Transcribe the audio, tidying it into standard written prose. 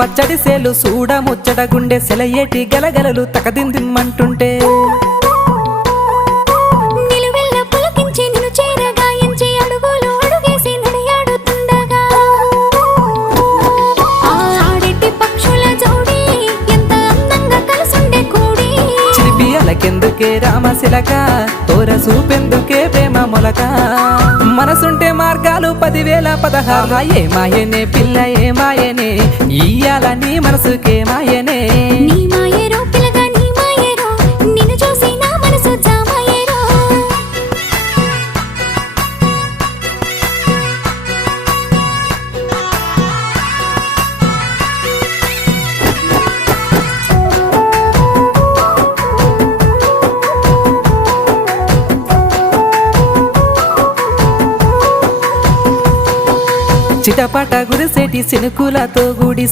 పచ్చడి సేలు సూడ ముచ్చట గుండె సెలయేటి గలగలలు తకదిందిమ్మంటుంటే నిలువెల్ల పులకించి నిన్ను చేరగాయించి అడుగులు అడుగేసి నడియాడుతుండగా ఆడెట్టి పక్షుల జోడి ఎంత అందంగా కలుసుండే కూడి చిలిపియలకెందుకే రామశిలక తోర సూపెందుకే ప్రేమ మొలక మనసుంటే మార్గాలు 10,016 ఏమాయనే పిల్ల ఏమాయనే ఇయ్యాల నీ మనసుకే మాయనే నీ మాయేరో పిల్లగా నీ మాయేరో నిన్ను చూసి నా మనసు జామాయేరో చిటపట గురిసేటి సినుకులతో గుడి